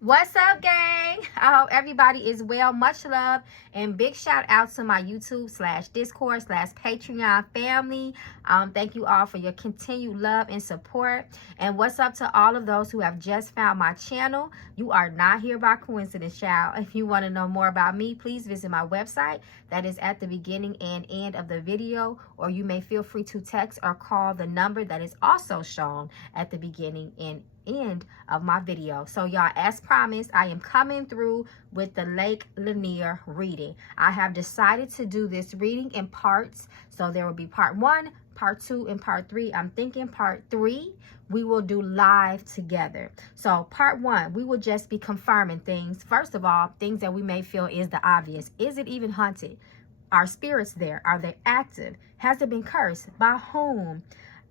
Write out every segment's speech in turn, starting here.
What's up, gang? I hope everybody is well. Much love and big shout out to my YouTube/Discord/Patreon family. Thank you all for your continued love and support. And what's up to all of those who have just found my channel? You are not here by coincidence, child. If you want to know more about me, please visit my website. That is at the beginning and end of the video, or you may feel free to text or call the number that is also shown at the beginning and end of my video. So y'all, as promised, I am coming through with the Lake Lanier reading. I have decided to do this reading in parts, so there will be part 1, part 2, and part 3. I'm thinking part 3 we will do live together. So part 1, we will just be confirming things. First of all, things that we may feel is the obvious. Is it even haunted? Are spirits there? Are they active? Has it been cursed? By whom?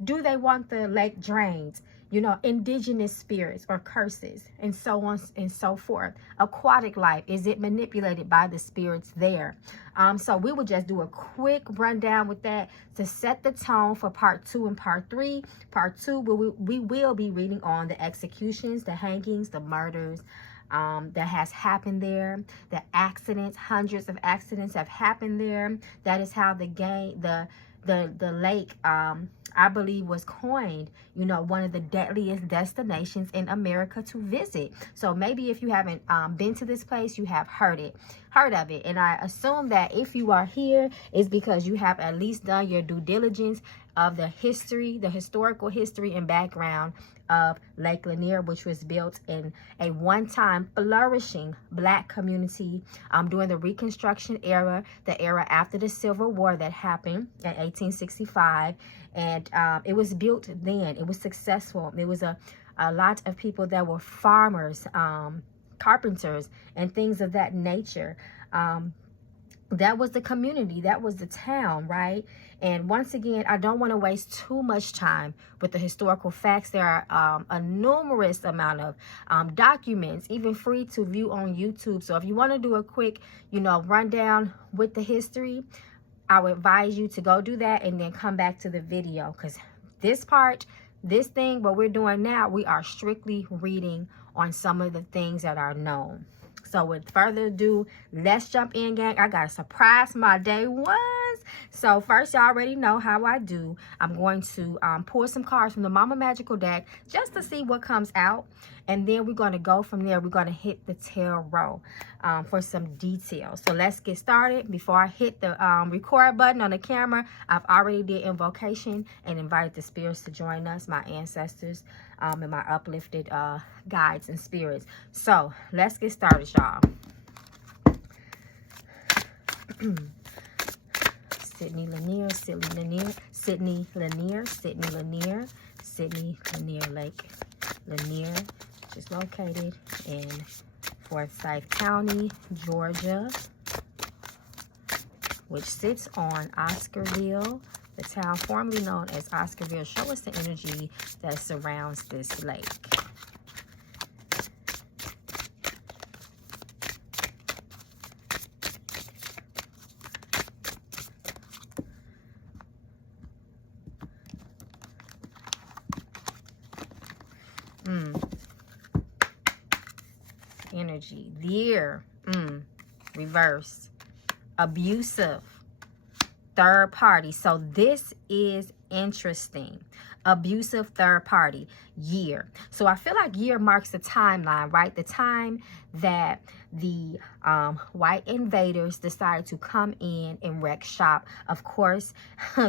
Do they want the lake drained? You know, indigenous spirits or curses, and so on and so forth. Aquatic life, is it manipulated by the spirits there? So we will just do a quick rundown with that to set the tone for part 2 and part 3. Part 2, we will be reading on the executions, the hangings, the murders that has happened there, the accidents. Hundreds of accidents have happened there. That is how the lake, I believe, was coined, you know, one of the deadliest destinations in America to visit. So maybe if you haven't been to this place, you have heard of it. And I assume that if you are here, it's because you have at least done your due diligence of the history, the historical history and background of Lake Lanier, which was built in a one-time flourishing Black community during the Reconstruction era, the era after the Civil War that happened in 1865. And it was built then. It was successful. There was a lot of people that were farmers, carpenters, and things of that nature. That was the community. That was the town, right? And once again, I don't want to waste too much time with the historical facts. There are a numerous amount of documents, even free to view on YouTube. So if you want to do a quick, you know, rundown with the history, I would advise you to go do that and then come back to the video, because this part, this thing, what we're doing now, we are strictly reading on some of the things that are known. So with further ado, let's jump in, gang. I got to surprise my day ones. So first, y'all already know how I do. I'm going to pull some cards from the Mama Magical deck just to see what comes out. And then we're going to go from there. We're going to hit the tarot for some details. So let's get started. Before I hit the record button on the camera, I've already did invocation and invited the spirits to join us, my ancestors, and my uplifted guides and spirits. So let's get started, y'all. Sydney Lanier, Sydney Lanier, Sydney Lanier, Sydney Lanier, Sydney Lanier Lake Lanier, which is located in Forsyth County, Georgia, which sits on Oscarville, the town formerly known as Oscarville. Show us the energy that surrounds this lake. Energy. Lear. Reverse. Abusive. Third party. So this is interesting. Abusive third party. Year. So I feel like year marks the timeline, right? The time that the white invaders decided to come in and wreck shop. Of course,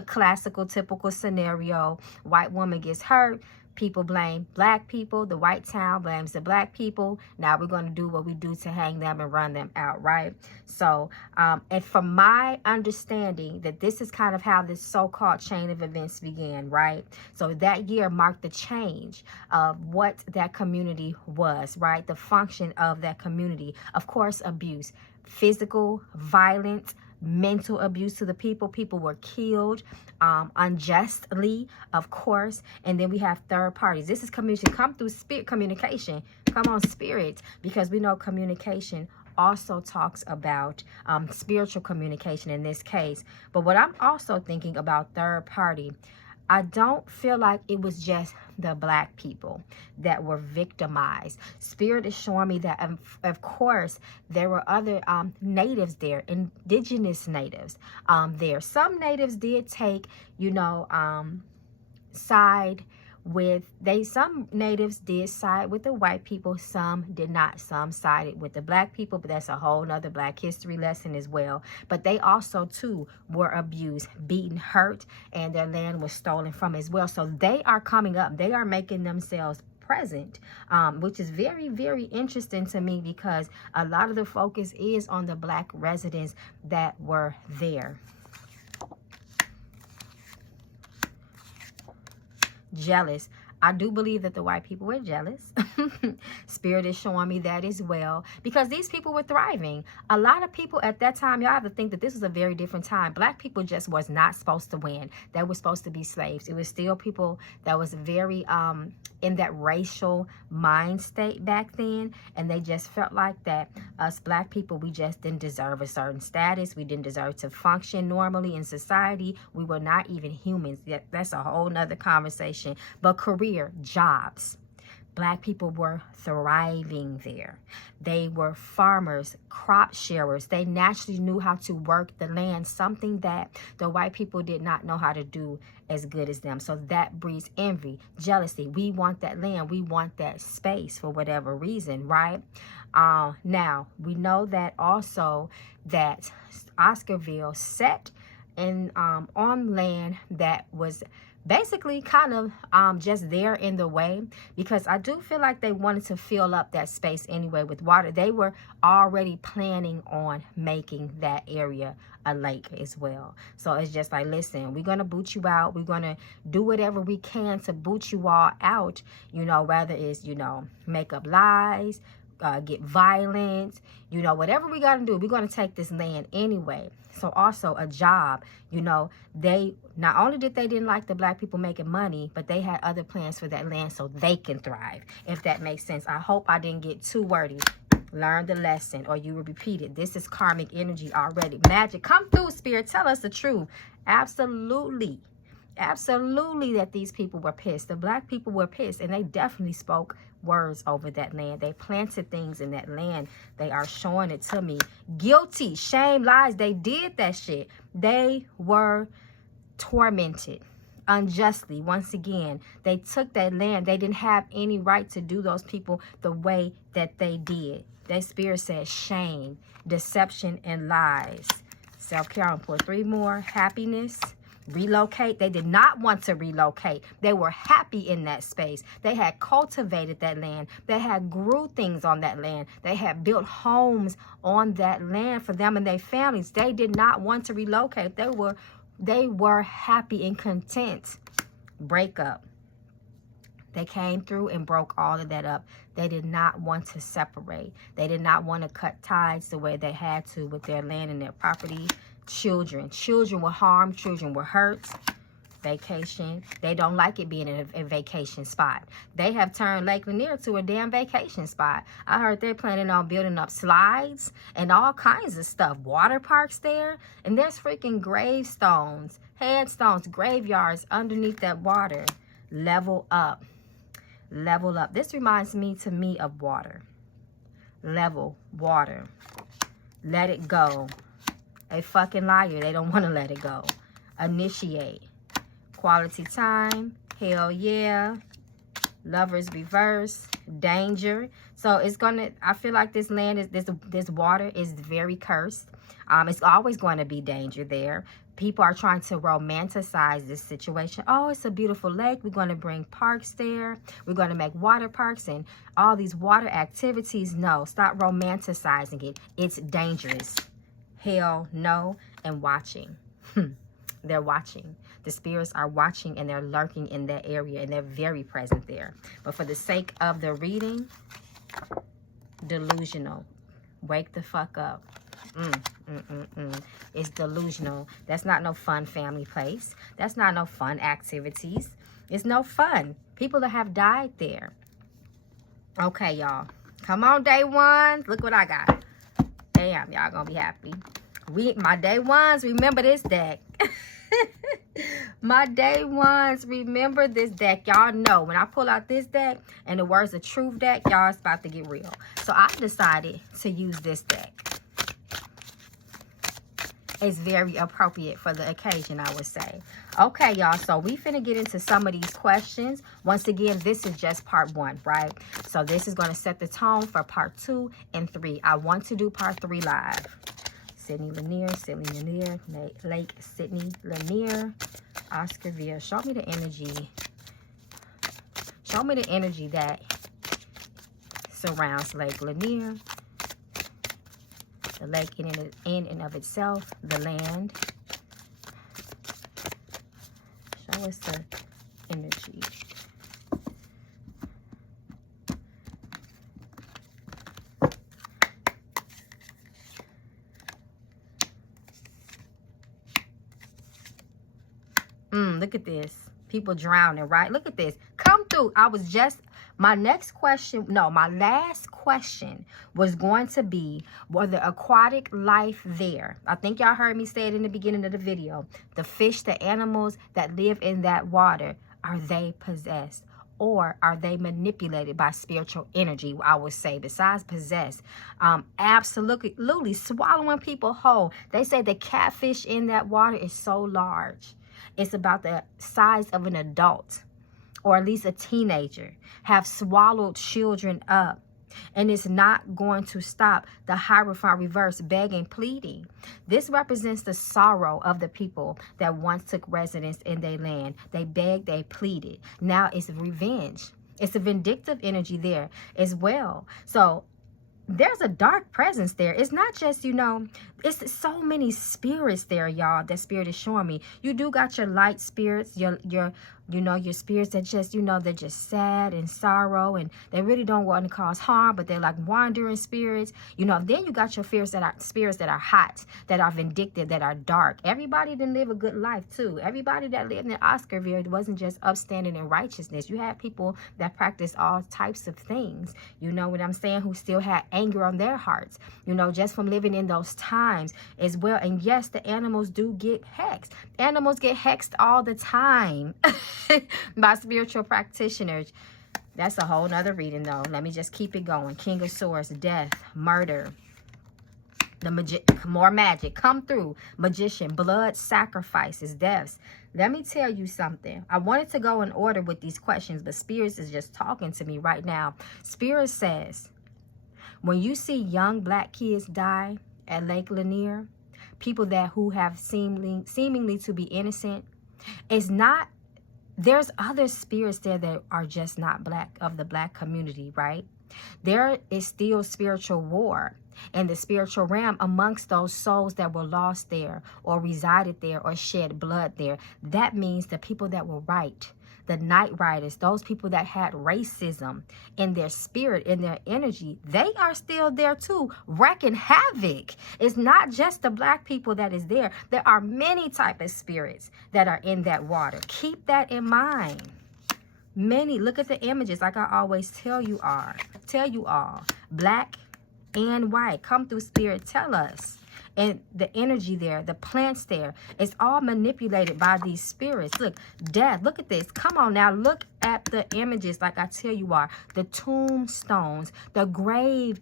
classical, typical scenario. White woman gets hurt. People blame Black people. The white town blames the Black people. Now we're going to do what we do to hang them and run them out, right? So, and from my understanding, that this is kind of how this so-called chain of events began, right? So that year marked the change of what that community was, right? The function of that community. Of course, abuse, physical, violence, mental abuse to the people. People were killed unjustly, of course. And then we have third parties. This is communication. Come through spirit communication. Come on, spirit, because we know communication also talks about spiritual communication in this case. But what I'm also thinking about third party, I don't feel like it was just the black people that were victimized. Spirit is showing me that, of course, there were other natives there, indigenous natives there. Some natives did take, you know, side with some natives did side with the white people, some did not. Some sided with the black people, but that's a whole nother black history lesson as well. But they also too were abused, beaten, hurt, and their land was stolen from as well. So they are coming up, they are making themselves present, which is very, very interesting to me, because a lot of the focus is on the black residents that were there. Jealous. I do believe that the white people were jealous. Spirit is showing me that as well, because these people were thriving. A lot of people at that time, y'all have to think that this was a very different time. Black people just was not supposed to win. They were supposed to be slaves. It was still people that was very in that racial mind state back then, and they just felt like that us black people, we just didn't deserve a certain status. We didn't deserve to function normally in society. We were not even humans. That's a whole nother conversation. But career, jobs, black people were thriving there. They were farmers, crop sharers. They naturally knew how to work the land, something that the white people did not know how to do as good as them. So that breeds envy, jealousy. We want that land. We want that space for whatever reason, right? Now, we know that also that Oscarville set in on land that was basically kind of just there in the way, because I do feel like they wanted to fill up that space anyway with water. They were already planning on making that area a lake as well. So it's just like, listen, we're going to boot you out. We're going to do whatever we can to boot you all out, you know, whether it's, you know, make up lies, get violent, you know, whatever we got to do, we're going to take this land anyway. So also a job, you know, they not only didn't like the black people making money, but they had other plans for that land so they can thrive, if that makes sense. I hope I didn't get too wordy. Learn the lesson, or you will repeat it. This is karmic energy already. Magic, come through, Spirit. Tell us the truth. Absolutely. Absolutely that these people were pissed. The black people were pissed, and they definitely spoke words over that land. They planted things in that land. They are showing it to me. Guilty, shame, lies. They did that shit. They were tormented unjustly. Once again, they took that land. They didn't have any right to do those people the way that they did. That spirit says shame, deception, and lies. Self-care. I'm pour 3 more. Happiness. Relocate. They did not want to relocate. They were happy in that space. They had cultivated that land. They had grew things on that land. They had built homes on that land for them and their families. They did not want to relocate. They were happy and content. Breakup. They came through and broke all of that up. They did not want to separate. They did not want to cut ties the way they had to with their land and their property. Children were harmed. Children were hurt. Vacation. They don't like it being in a vacation spot. They have turned Lake Lanier to a damn vacation spot. I heard they're planning on building up slides and all kinds of stuff. Water parks there. And there's freaking gravestones, headstones, graveyards underneath that water. Level up. Level up. This reminds me of water. Level. Water. Let it go. A fucking liar. They don't want to let it go. Initiate. Quality time. Hell yeah. Lovers reverse. Danger. So it's gonna, I feel like this land is, this water is very cursed. It's always going to be danger there. People are trying to romanticize this situation. Oh, it's a beautiful lake. We're going to bring parks there. We're going to make water parks and all these water activities. No, stop romanticizing it. It's dangerous. Hell no. And watching. They're watching. The spirits are watching and they're lurking in that area and they're very present there. But for the sake of the reading, delusional. Wake the fuck up. It's delusional. That's not no fun family place. That's not no fun activities. It's no fun. People that have died there. Okay, y'all. Come on, day ones. Look what I got. Damn, y'all gonna be happy. My day ones, remember this deck. My day ones, remember this deck. Y'all know when I pull out this deck and the words of truth deck, y'all, it's about to get real. So I decided to use this deck. It's very appropriate for the occasion, I would say. Okay, y'all, so we finna get into some of these questions. Once again, this is just part 1, right? So this is going to set the tone for part 2 and 3. I want to do part 3 live. Sydney Lanier, Lake Sydney Lanier, Oscar Villa. Show me the energy. Show me the energy that surrounds Lake Lanier. The lake in and of itself, the land. Show us the energy. Look at this. People drowning, right? Look at this. Come through. My last question was going to be, were the aquatic life there? I think y'all heard me say it in the beginning of the video. The fish, the animals that live in that water, are they possessed? Or are they manipulated by spiritual energy, I would say, besides possessed? Absolutely swallowing people whole. They say the catfish in that water is so large. It's about the size of an adult, or at least a teenager, have swallowed children up. And it's not going to stop. The Hierophant reverse, begging, pleading. This represents the sorrow of the people that once took residence in their land. They begged, they pleaded. Now it's revenge. It's a vindictive energy there as well. So there's a dark presence there. It's not just, it's so many spirits there, y'all. That spirit is showing me. You do got your light spirits, your spirits that just, they're just sad and sorrow, and they really don't want to cause harm, but they're like wandering spirits. Then you got your spirits that are hot, that are vindictive, that are dark. Everybody didn't live a good life too. Everybody that lived in Oscarville, it wasn't just upstanding in righteousness. You had people that practiced all types of things, you know what I'm saying, who still had anger on their hearts, just from living in those times as well. And yes, the animals do get hexed. Animals get hexed all the time. By spiritual practitioners. That's a whole nother reading though. Let me just keep it going. King of Swords, death, murder, more magic, come through, magician, blood, sacrifices, deaths. Let me tell you something. I wanted to go in order with these questions, but Spirits is just talking to me right now. Spirit says, when you see young black kids die at Lake Lanier, people who have seemingly to be innocent, it's not. There's other spirits there that are just not black, of the black community, right? There is still spiritual war in the spiritual realm amongst those souls that were lost there, or resided there, or shed blood there. That means the people that were right, the night riders, those people that had racism in their spirit, in their energy, they are still there too, wreaking havoc. It's not just the black people that is there. There are many type of spirits that are in that water. Keep that in mind. Many. Look at the images, like I always tell you all. Black and white. Come through, Spirit. Tell us. And the energy there, the plants there, it's all manipulated by these spirits. Look, death. Look at this. Come on now. Look at the images, like I tell you are. The tombstones, the graveyards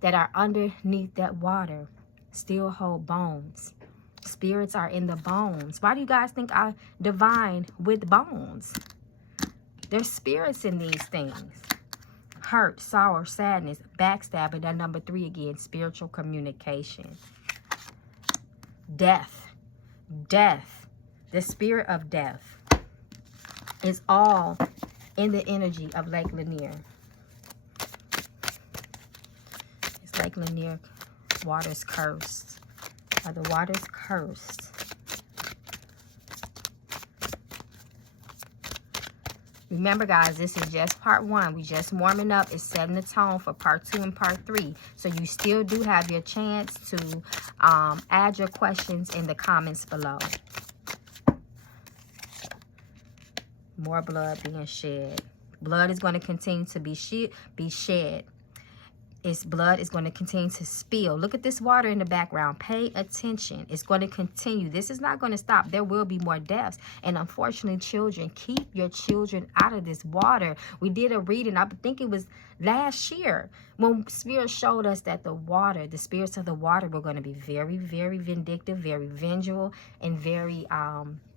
that are underneath that water still hold bones. Spirits are in the bones. Why do you guys think I divine with bones? There's spirits in these things. Hurt, sorrow, sadness, backstabbing. That number 3 again, spiritual communication. Death. The spirit of death is all in the energy of Lake Lanier. It's Lake Lanier. Waters cursed. Are the waters cursed? Remember, guys, this is just part 1. We just warming up. It's setting the tone for part 2 and part 3. So you still do have your chance to add your questions in the comments below. More blood being shed. Blood is going to continue to be shed. its blood is going to continue to spill. Look at this water in the background. Pay attention. It's going to continue. This is not going to stop. There will be more deaths. And unfortunately, children, keep your children out of this water. We did a reading, I think it was last year, when Spirit showed us that the water, the spirits of the water were going to be very, very vindictive, very vengeful, and very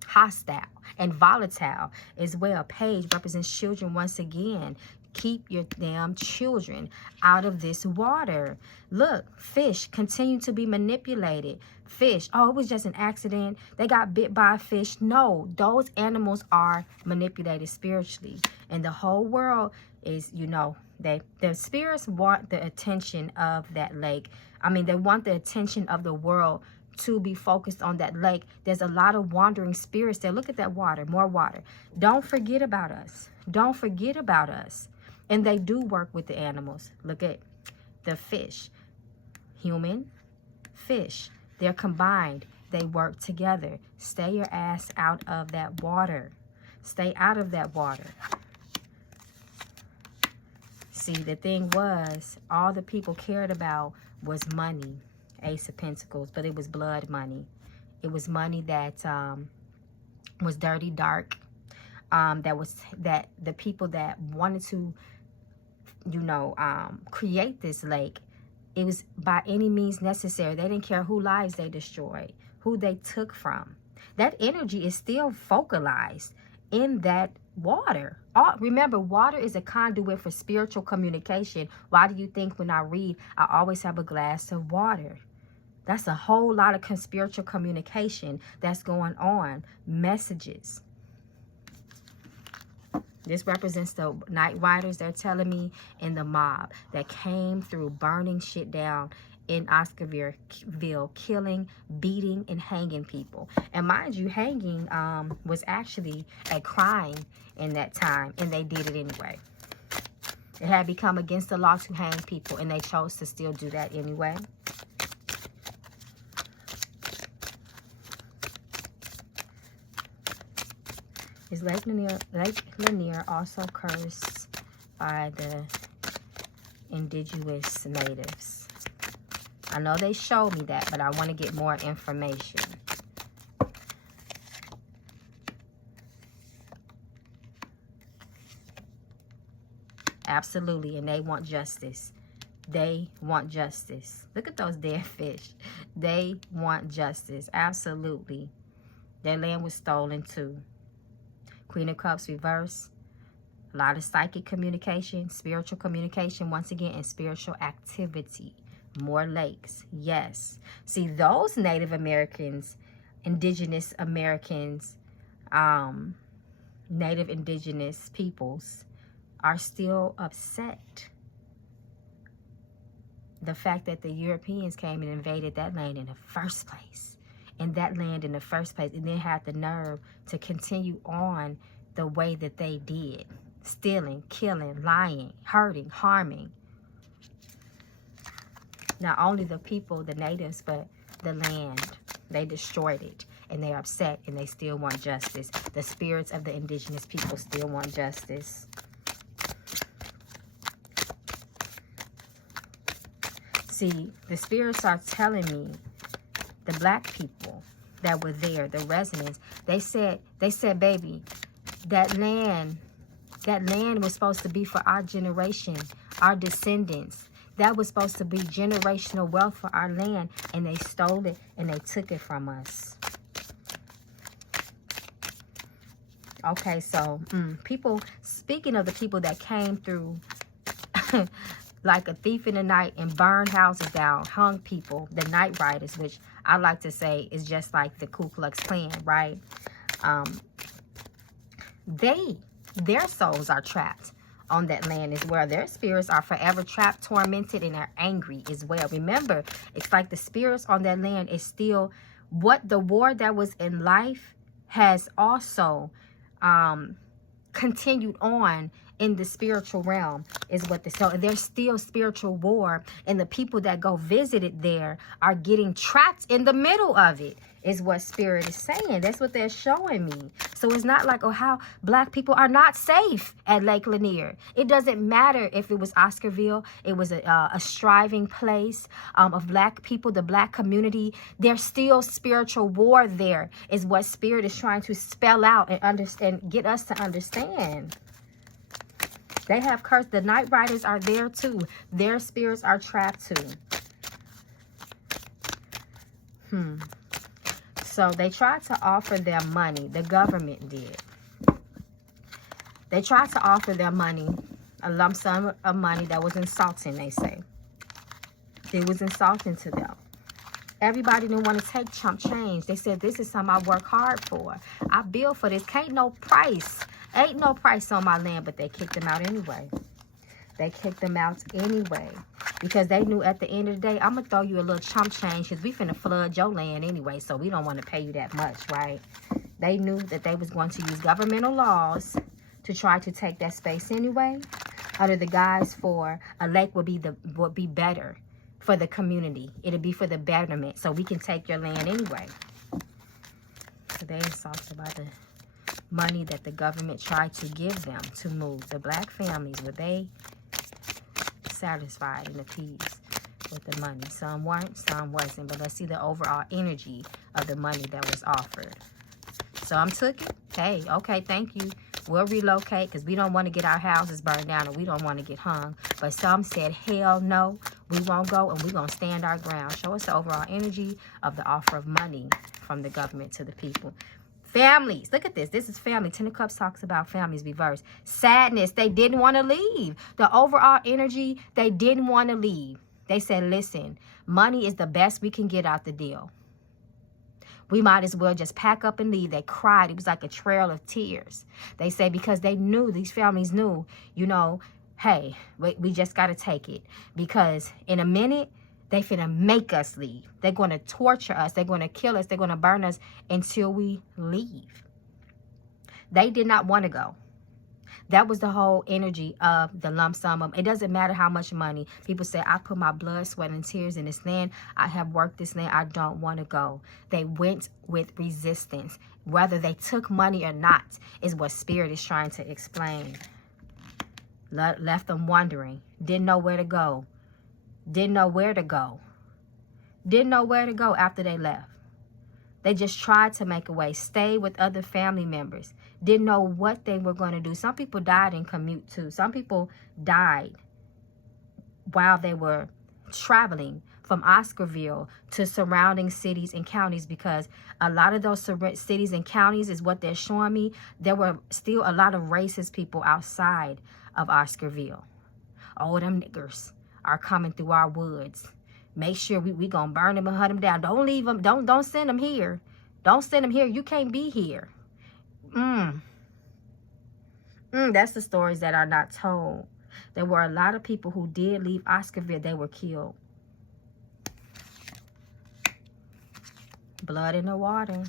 hostile and volatile as well. Page represents children once again. Keep your damn children out of this water. Look, fish continue to be manipulated. Fish, oh, it was just an accident. They got bit by a fish. No, those animals are manipulated spiritually. And the whole world is, you know, the spirits want the attention of that lake. I mean, they want the attention of the world to be focused on that lake. There's a lot of wandering spirits there. Look at that water, more water. Don't forget about us. Don't forget about us. And they do work with the animals. Look at the fish. Human, fish. They're combined. They work together. Stay your ass out of that water. Stay out of that water. See, the thing was, all the people cared about was money. Ace of Pentacles. But it was blood money. It was money that was dirty, dark. That the people that wanted to, you know, create this lake, it was by any means necessary. They didn't care who lives they destroyed, who they took from. That energy is still focalized in that water. Remember, water is a conduit for spiritual communication. Why do you think when I read, I always have a glass of water? That's a whole lot of spiritual communication that's going on. Messages. This represents the night riders, they're telling me, and the mob that came through burning shit down in Oscarville, killing, beating, and hanging people. And mind you, hanging was actually a crime in that time, and they did it anyway. It had become against the law to hang people, and they chose to still do that anyway. Is Lake Lanier also cursed by the indigenous natives? I know they showed me that, but I want to get more information. Absolutely, and they want justice. They want justice. Look at those dead fish. They want justice. Absolutely. Their land was stolen too. Queen of Cups reverse. A lot of psychic communication, spiritual communication, once again, and spiritual activity. More lakes. Yes. See, those Native Americans, indigenous Americans, Native indigenous peoples are still upset. The fact that the Europeans came and invaded that land in the first place. And then had the nerve to continue on the way that they did. Stealing, killing, lying, hurting, harming. Not only the people, the natives, but the land. They destroyed it. And they're upset, and they still want justice. The spirits of the indigenous people still want justice. See, the spirits are telling me, the black people that were there, the residents, they said, baby, that land was supposed to be for our generation, our descendants. That was supposed to be generational wealth for our land, and they stole it and they took it from us. Okay, so people, speaking of the people that came through like a thief in the night and burned houses down, hung people, the night riders, which I like to say is just like the Ku Klux Klan, right? Their souls are trapped on that land as well. Their spirits are forever trapped, tormented, and are angry as well. Remember, it's like the spirits on that land is still what the war that was in life has also continued on in the spiritual realm is what so there's still spiritual war, and the people that go visit it there are getting trapped in the middle of it, is what Spirit is saying. That's what they're showing me. So it's not like, oh, how black people are not safe at Lake Lanier. It doesn't matter if it was Oscarville. It was a striving place of black people, the black community. There's still spiritual war there, is what Spirit is trying to spell out and understand, get us to understand. They have cursed. The night riders are there too. Their spirits are trapped too. So they tried to offer them money. The government did. They tried to offer them money, a lump sum of money that was insulting, they say. It was insulting to them. Everybody didn't want to take chump change. They said, this is something I work hard for. I build for this. Ain't no price on my land, but they kicked them out anyway. They kicked them out anyway. Because they knew at the end of the day, I'm going to throw you a little chump change because we finna flood your land anyway, so we don't want to pay you that much, right? They knew that they was going to use governmental laws to try to take that space anyway, under the guise for a lake would be better for the community. It'll be for the betterment, so we can take your land anyway. So they insulted about the money that the government tried to give them to move. The black families, were they satisfied and appeased with the money? Some weren't, some wasn't, but let's see the overall energy of the money that was offered. Some took it. Hey, okay, thank you. We'll relocate because we don't want to get our houses burned down and we don't want to get hung. But some said, hell no, we won't go and we're going to stand our ground. Show us the overall energy of the offer of money from the government to the people. Families, look at this. This is family. Ten of Cups talks about families reversed. Sadness, they didn't want to leave. The overall energy, they didn't want to leave. They said, listen, money is the best we can get out the deal. We might as well just pack up and leave. They cried. It was like a trail of tears. They say because they knew, these families knew, you know, hey, we just got to take it. Because in a minute, they finna make us leave. They're going to torture us. They're going to kill us. They're going to burn us until we leave. They did not want to go. That was the whole energy of the lump sum. It doesn't matter how much money. People say, I put my blood, sweat, and tears in this land. I have worked this land. I don't want to go. They went with resistance. Whether they took money or not is what Spirit is trying to explain. Left them wondering. Didn't know where to go. Didn't know where to go. Didn't know where to go after they left. They just tried to make a way. Stay with other family members. Didn't know what they were going to do. Some people died in commute too. Some people died while they were traveling from Oscarville to surrounding cities and counties, because a lot of those cities and counties is what they're showing me. There were still a lot of racist people outside of Oscarville. Oh, them niggers are coming through our woods. Make sure we gonna burn them and hunt them down. Don't leave them. Don't send them here. Don't send them here. You can't be here. That's the stories that are not told. There were a lot of people who did leave Oscarville. They were killed. Blood in the water.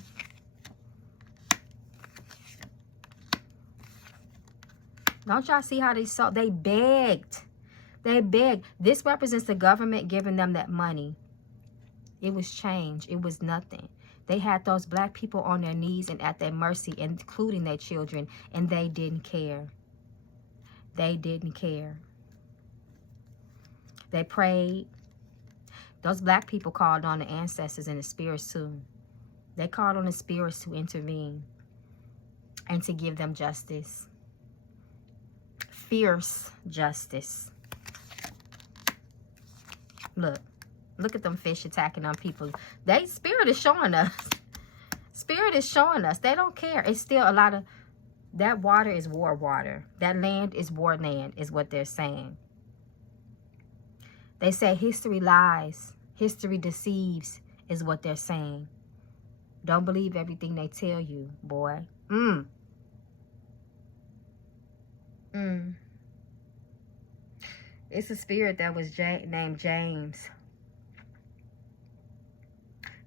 Don't y'all see how they begged. They begged. This represents the government giving them that money. It was change. It was nothing. They had those black people on their knees and at their mercy, including their children, and they didn't care. They didn't care. They prayed. Those black people called on the ancestors and the spirits too. They called on the spirits to intervene and to give them justice. Fierce justice. Look at them fish attacking on people. Spirit is showing us. Spirit is showing us. They don't care. It's still a lot of, that water is war water. That land is war land, is what they're saying. They say history lies. History deceives, is what they're saying. Don't believe everything they tell you, boy. It's a spirit that was named James.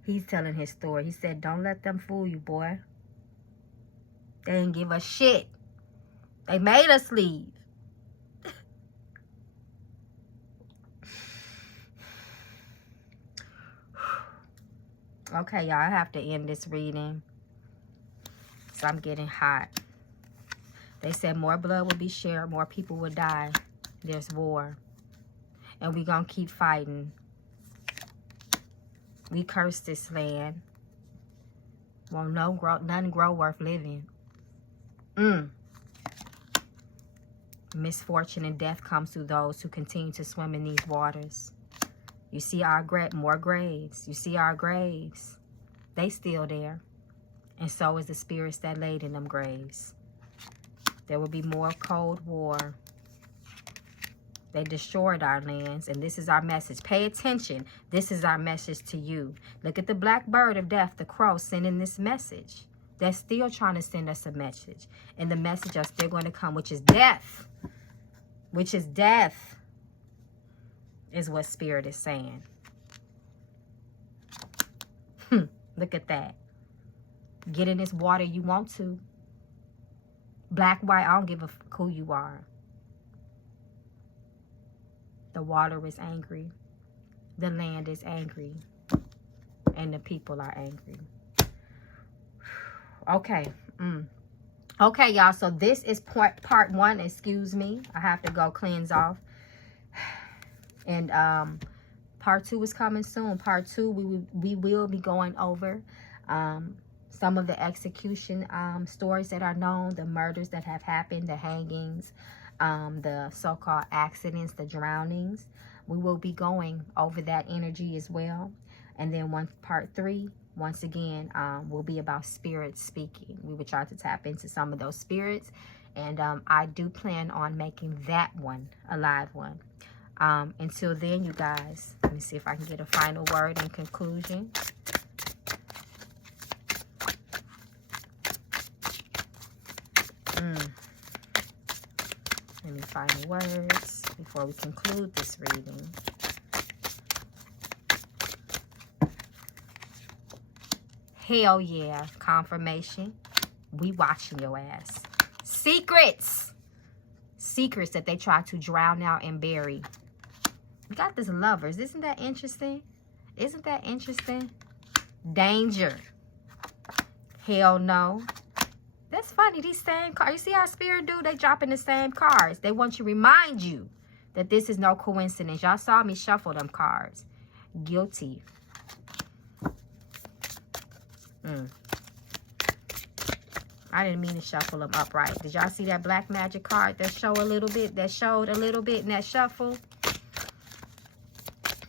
He's telling his story. He said, don't let them fool you, boy. They didn't give us shit. They made us leave. Okay, y'all, I have to end this reading. So I'm getting hot. They said more blood will be shared, more people will die. There's war. And we're going to keep fighting. We curse this land. Won't none grow worth living. Misfortune and death comes to those who continue to swim in these waters. You see our more graves. You see our graves. They still there. And so is the spirits that laid in them graves. There will be more Cold War. They destroyed our lands, and this is our message. Pay attention. This is our message to you. Look at the black bird of death, the crow, sending this message. They're still trying to send us a message. And the message is still going to come, which is death. Which is death, is what Spirit is saying. Look at that. Get in this water you want to. Black, white, I don't give a fuck who you are. The water is angry. The land is angry. And the people are angry. Okay. Okay, y'all. So this is part 1. Excuse me. I have to go cleanse off. And part 2 is coming soon. Part 2, we will be going over some of the execution stories that are known, the murders that have happened, the hangings, the so-called accidents, the drownings. We will be going over that energy as well. And then part 3, once again, will be about spirits speaking. We will try to tap into some of those spirits. And I do plan on making that one a live one. Until then, you guys, let me see if I can get a final word in conclusion. Any final words before we conclude this reading? Hell yeah, confirmation. We watching your ass. Secrets. Secrets that they try to drown out and bury. We got this lovers. Isn't that interesting? Isn't that interesting? Danger. Hell no. That's funny. These same cards. You see how Spirit do? They drop in the same cards. They want to remind you that this is no coincidence. Y'all saw me shuffle them cards. Guilty. I didn't mean to shuffle them upright. Did y'all see that black magic card that showed a little bit? That showed a little bit in that shuffle?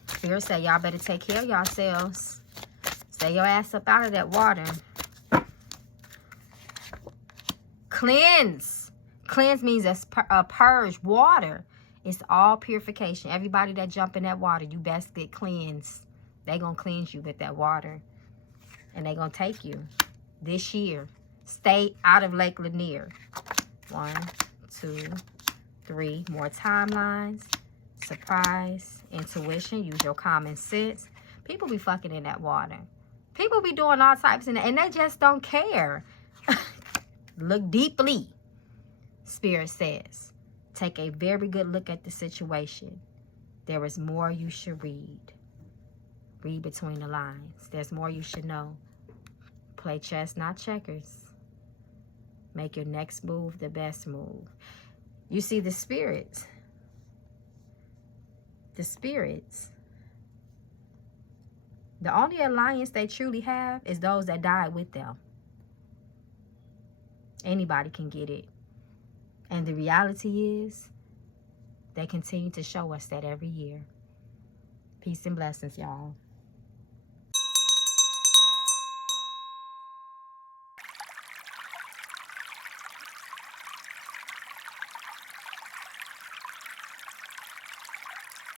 Spirit said y'all better take care of yourselves. Stay your ass up out of that water. Cleanse. Cleanse means a purge. Water. It's all purification. Everybody that jump in that water, you best get cleansed. They gonna cleanse you with that water. And they gonna take you this year. Stay out of Lake Lanier. 1, 2, 3. More timelines. Surprise. Intuition. Use your common sense. People be fucking in that water. People be doing all types of, and they just don't care. Look deeply. Spirit says, take a very good look at the situation. There is more you should read. Read between the lines. There's more you should know. Play chess, not checkers. Make your next move the best move. You see, the spirits. The spirits. The only alliance they truly have is those that died with them. Anybody can get it. And the reality is, they continue to show us that every year. Peace and blessings, y'all.